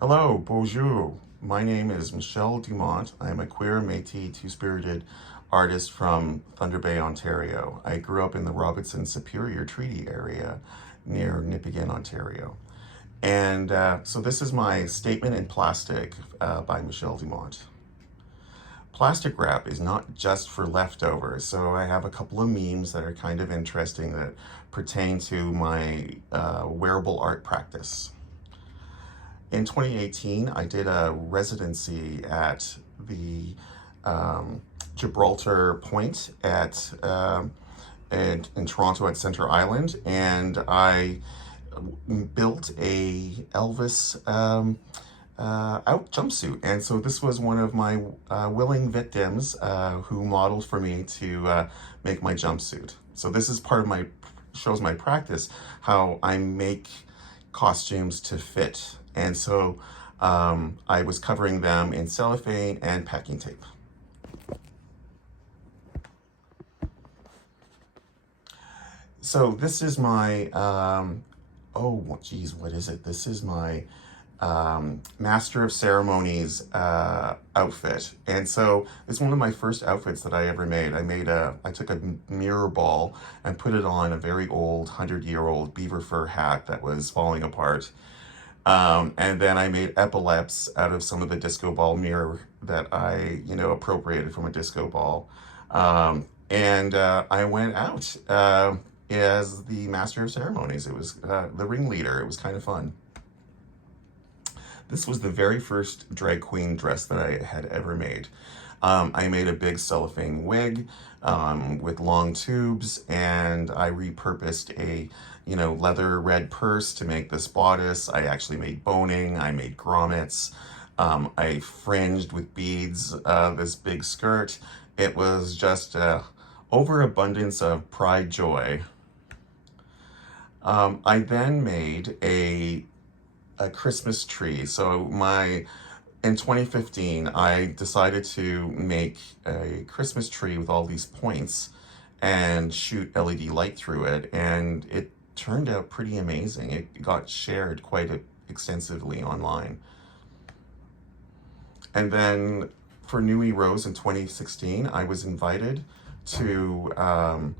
Hello, bonjour. My name is Michelle Dumont. I am a queer Métis Two-Spirited artist from Thunder Bay, Ontario. I grew up in the Robinson Superior Treaty area near Nipigon, Ontario. And so this is my statement in plastic by Michelle Dumont. Plastic wrap is not just for leftovers, so I have a couple of memes that are kind of interesting that pertain to my wearable art practice. In 2018, I did a residency at the Gibraltar Point in Toronto at Center Island, and I built a Elvis out jumpsuit. And so this was one of my willing victims who modeled for me to make my jumpsuit. So this is part of my shows my practice, how I make costumes to fit. And so I was covering them in cellophane and packing tape. So this is my, oh geez, what is it? This is my Master of Ceremonies outfit. And so it's one of my first outfits that I ever made. I took a mirror ball and put it on a very old, 100-year-old beaver fur hat that was falling apart. And then I made epaulets out of some of the disco ball mirror that I, appropriated from a disco ball. And I went out as the Master of Ceremonies. It was the ringleader. It was kind of fun. This was the very first drag queen dress that I had ever made. I made a big cellophane wig with long tubes, and I repurposed a, leather red purse to make this bodice. I actually made boning, I made grommets, I fringed with beads this big skirt. It was just overabundance of pride joy. I then made a Christmas tree. In 2015, I decided to make a Christmas tree with all these points and shoot LED light through it, and it turned out pretty amazing. It got shared quite extensively online. And then for Nui Rose in 2016, I was invited to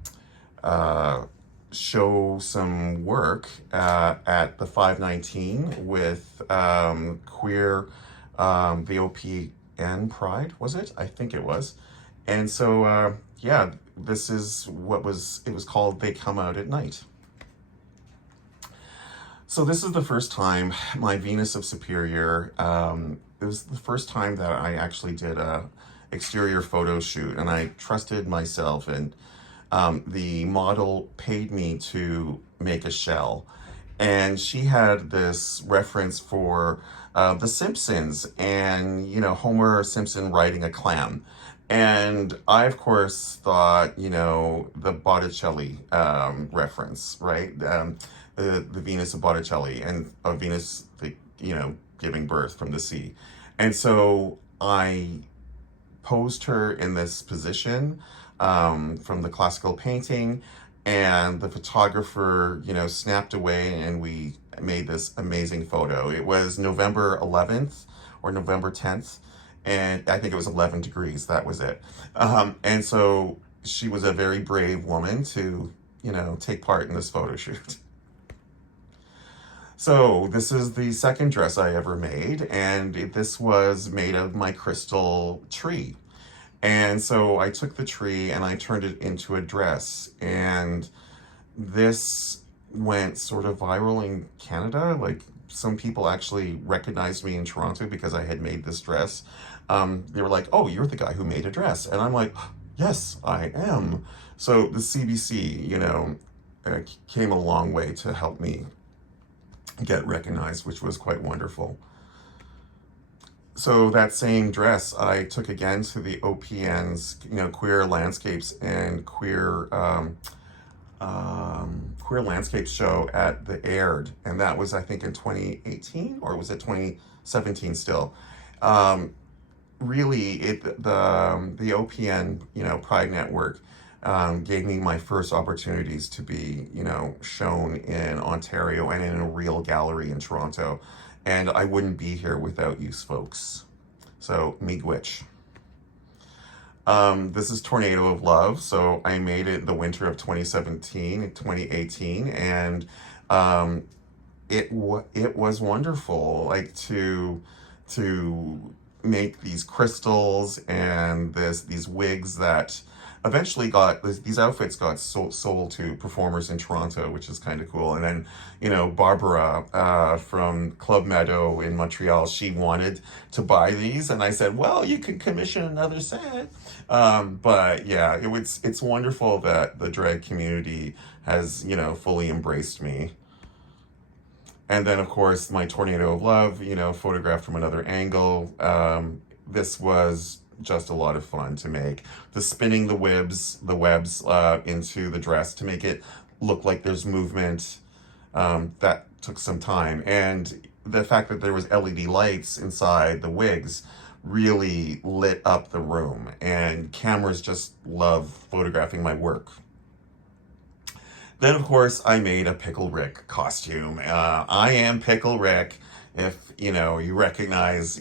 show some work at the 519 with queer, the OPN Pride, was it? I think it was. And so, yeah, this is it was called They Come Out at Night. So this is the first time my Venus of Superior, it was the first time that I actually did a exterior photo shoot, and I trusted myself, and the model paid me to make a shell. And she had this reference for The Simpsons and, Homer Simpson riding a clam. And I, of course, thought, the Botticelli reference, right? The Venus of Botticelli and Venus, giving birth from the sea. And so I posed her in this position from the classical painting, and the photographer, snapped away, and we made this amazing photo. It was November 11th or November 10th, and I think it was 11 degrees. That was it. And so she was a very brave woman to, take part in this photo shoot. So this is the second dress I ever made, and this was made of my crystal tree. And so I took the tree and I turned it into a dress. And this went sort of viral in Canada. Like, some people actually recognized me in Toronto because I had made this dress. They were like, "Oh, you're the guy who made a dress." And I'm like, "Yes, I am." So the CBC, came a long way to help me get recognized, which was quite wonderful. So that same dress I took again to the OPN's, Queer Landscapes and Queer Landscapes show at the Aired, and that was, I think, in 2018, or was it 2017 still? Really, the OPN, Pride Network, gave me my first opportunities to be, shown in Ontario and in a real gallery in Toronto. and I wouldn't be here without you folks. So, miigwech. This is Tornado of Love. So I made it the winter of 2017 and 2018, and um, it was wonderful, like to make these crystals and these wigs that eventually got these outfits got sold to performers in Toronto, which is kind of cool. And then, Barbara from Club Meadow in Montreal, she wanted to buy these, and I said, well, you could commission another set. But yeah, it's wonderful that the drag community has, fully embraced me. And then, of course, my Tornado of Love, photographed from another angle. This was just a lot of fun to make. The spinning the webs into the dress to make it look like there's movement, that took some time. And the fact that there was LED lights inside the wigs really lit up the room. And cameras just love photographing my work. Then, of course, I made a Pickle Rick costume. I am Pickle Rick. If, you recognize,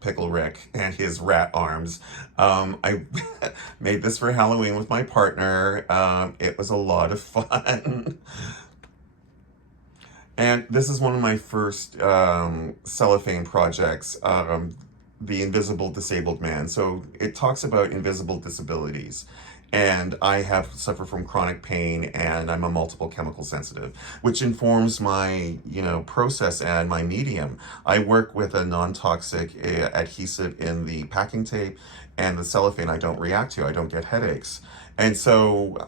Pickle Rick and his rat arms. I made this for Halloween with my partner. It was a lot of fun. And this is one of my first cellophane projects, The Invisible Disabled Man. So it talks about invisible disabilities. And I have suffered from chronic pain, and I'm a multiple chemical sensitive, which informs my, process and my medium. I work with a non-toxic adhesive in the packing tape, and the cellophane I don't react to. I don't get headaches. And so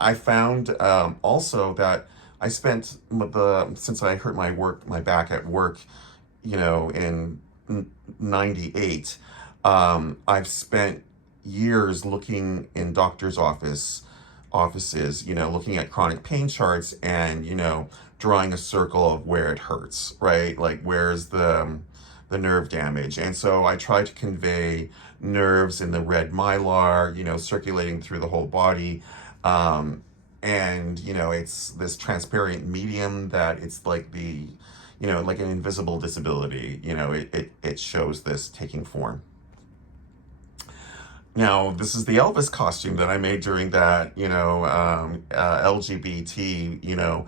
I found also that I spent since I hurt my back at work, in '98, I've spent years looking in doctors' offices, looking at chronic pain charts and, drawing a circle of where it hurts, right? Like where's the nerve damage. And so I try to convey nerves in the red mylar, circulating through the whole body. And, it's this transparent medium that it's like like an invisible disability, it shows this taking form. Now, this is the Elvis costume that I made during that, LGBT,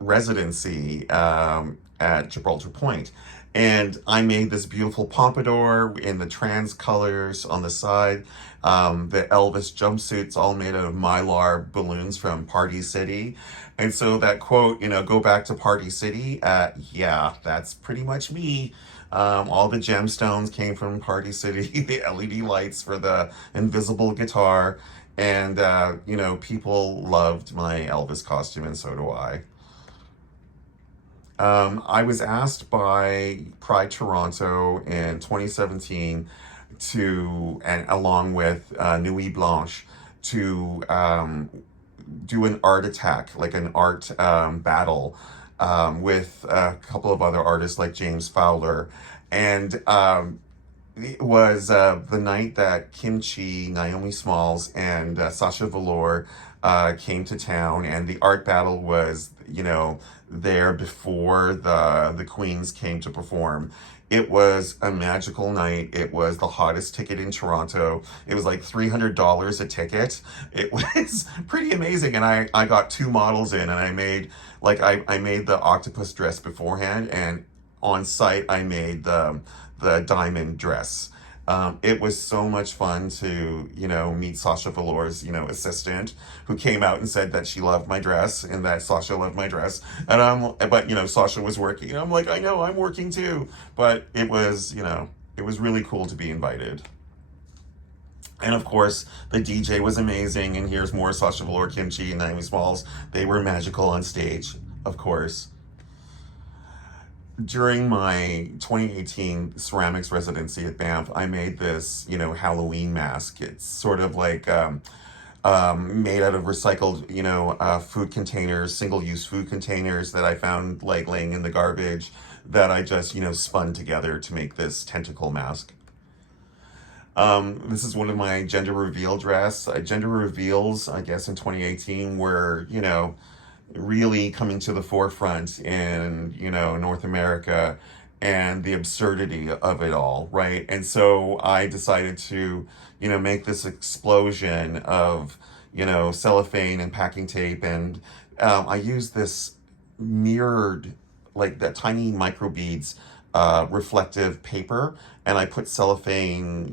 residency at Gibraltar Point. And I made this beautiful pompadour in the trans colors on the side. The Elvis jumpsuits all made out of Mylar balloons from Party City. And so that quote, go back to Party City, yeah, that's pretty much me. All the gemstones came from Party City, the LED lights for the invisible guitar, and, people loved my Elvis costume, and so do I. I was asked by Pride Toronto in 2017 and along with Nuit Blanche, to do an art attack, like an art battle with a couple of other artists like James Fowler. And it was the night that Kimchi, Naomi Smalls, and Sasha Velour came to town, and the art battle was, there before the queens came to perform. It was a magical night. It was the hottest ticket in Toronto. It was like $300 a ticket. It was pretty amazing. And I got two models in, and I made I made the octopus dress beforehand, and on site I made the diamond dress. It was so much fun to, meet Sasha Velour's, assistant, who came out and said that she loved my dress and that Sasha loved my dress. But Sasha was working. And I'm like, I know, I'm working too. But it was really cool to be invited. And of course, the DJ was amazing. And here's more Sasha Velour, Kimchi, and Naomi Smalls. They were magical on stage, of course. During my 2018 ceramics residency at Banff, I made this, Halloween mask. It's sort of like made out of recycled, food containers, single-use food containers that I found laying in the garbage that I just, spun together to make this tentacle mask. This is one of my gender reveal dress. Gender reveals, I guess, in 2018 were, really coming to the forefront in, North America, and the absurdity of it all, right? And so I decided to, make this explosion of, cellophane and packing tape, and I used this mirrored, like the tiny microbeads, reflective paper, and I put cellophane,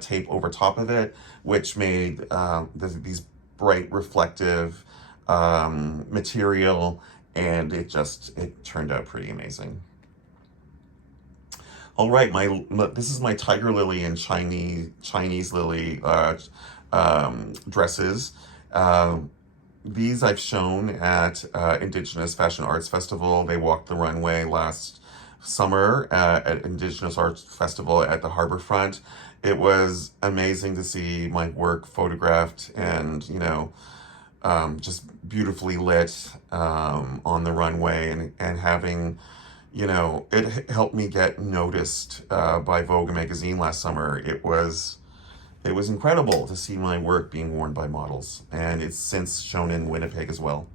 tape over top of it, which made these bright reflective material, and it turned out pretty amazing. All right, this is my tiger lily and Chinese lily dresses. Uh, these I've shown at Indigenous Fashion Arts Festival. They walked the runway last summer at Indigenous Arts Festival at the Harborfront. It was amazing to see my work photographed and, just beautifully lit on the runway, and having, it helped me get noticed by Vogue magazine last summer. It was incredible to see my work being worn by models, and it's since shown in Winnipeg as well.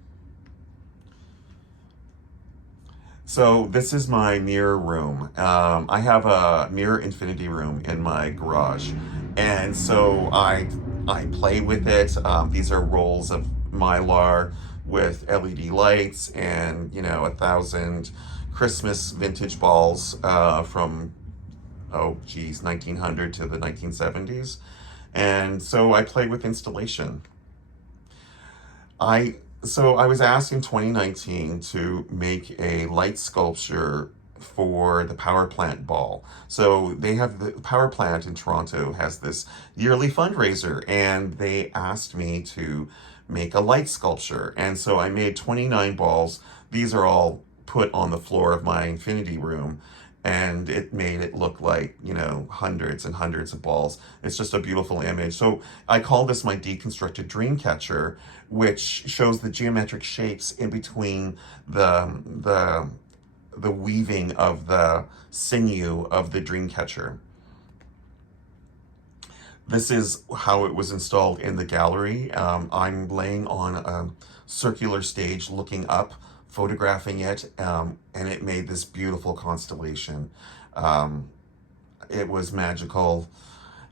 So this is my mirror room. I have a mirror infinity room in my garage, and so I play with it. These are rolls of mylar with LED lights, and 1,000 Christmas vintage balls from, oh geez, 1900 to the 1970s. And so I play with installation. I I was asked in 2019 to make a light sculpture for the power plant ball. So they have the power plant in Toronto has this yearly fundraiser, and they asked me to make a light sculpture. And so I made 29 balls. These are all put on the floor of my infinity room, and it made it look like, hundreds and hundreds of balls. It's just a beautiful image. So I call this my deconstructed dream catcher, which shows the geometric shapes in between the weaving of the sinew of the dream catcher. This is how it was installed in the gallery. I'm laying on a circular stage looking up, photographing it, and it made this beautiful constellation. Um, it was magical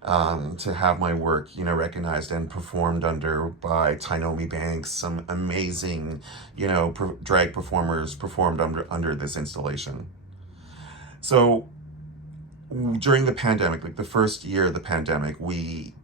to have my work, recognized and performed under by Tainomi Banks. Some amazing, drag performers performed under this installation. So during the pandemic, like the first year of the pandemic,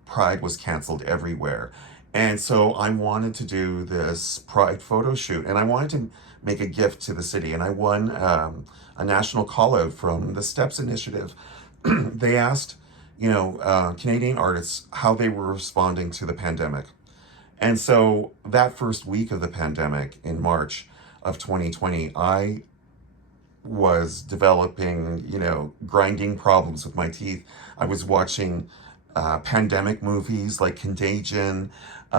Pride was canceled everywhere. And so I wanted to do this Pride photo shoot, and I wanted to make a gift to the city. And I won a national call out from the Steps Initiative. They asked, Canadian artists how they were responding to the pandemic. And so that first week of the pandemic in March of 2020, I was developing, grinding problems with my teeth. I was watching pandemic movies like Contagion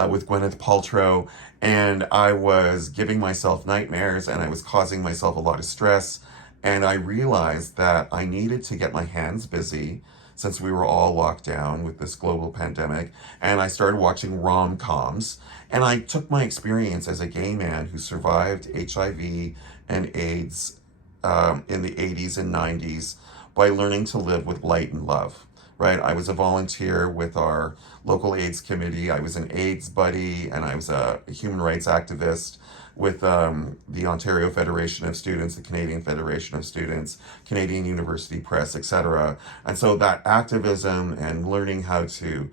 with Gwyneth Paltrow, and I was giving myself nightmares, and I was causing myself a lot of stress. And I realized that I needed to get my hands busy since we were all locked down with this global pandemic. And I started watching rom-coms. And I took my experience as a gay man who survived HIV and AIDS in the 80s and 90s by learning to live with light and love, right? I was a volunteer with our local AIDS committee. I was an AIDS buddy, and I was a human rights activist with the Ontario Federation of Students, the Canadian Federation of Students, Canadian University Press, etc. And so that activism and learning how to,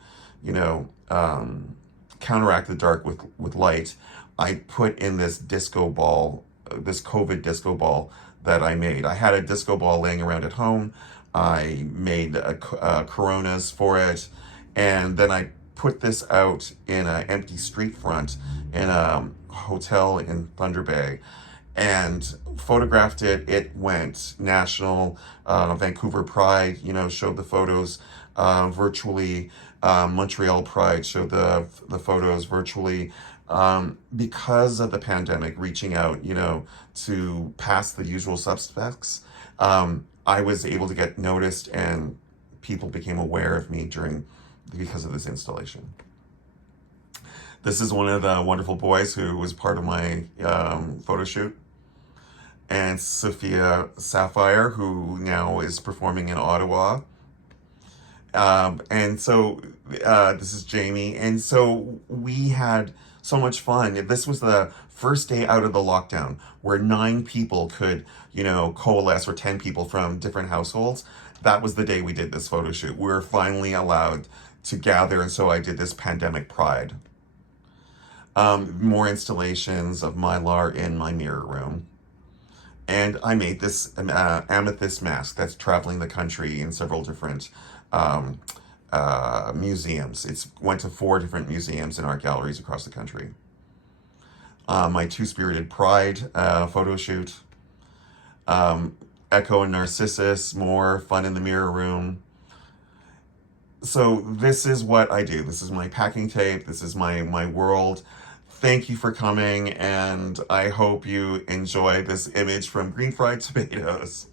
counteract the dark with light, I put in this disco ball, this COVID disco ball that I made. I had a disco ball laying around at home. I made Coronas for it, and then I put this out in an empty street front in a hotel in Thunder Bay, and photographed it. It went national. Vancouver Pride, showed the photos virtually. Montreal Pride showed the photos virtually. Because of the pandemic, reaching out, to pass the usual suspects, I was able to get noticed, and people became aware of me because of this installation. This is one of the wonderful boys who was part of my photo shoot. And Sophia Sapphire, who now is performing in Ottawa. And so this is Jamie. And so we had so much fun. This was the first day out of the lockdown where 9 people could, coalesce, or 10 people from different households. That was the day we did this photo shoot. We were finally allowed to gather. And so I did this pandemic pride. More installations of Mylar in my mirror room. And I made this amethyst mask that's traveling the country in several different museums. It's went to 4 different museums and art galleries across the country. My Two-Spirited Pride photo shoot. Echo and Narcissus, more fun in the mirror room. So this is what I do. This is my packing tape. This is my world. Thank you for coming, and I hope you enjoy this image from Green Fried Tomatoes.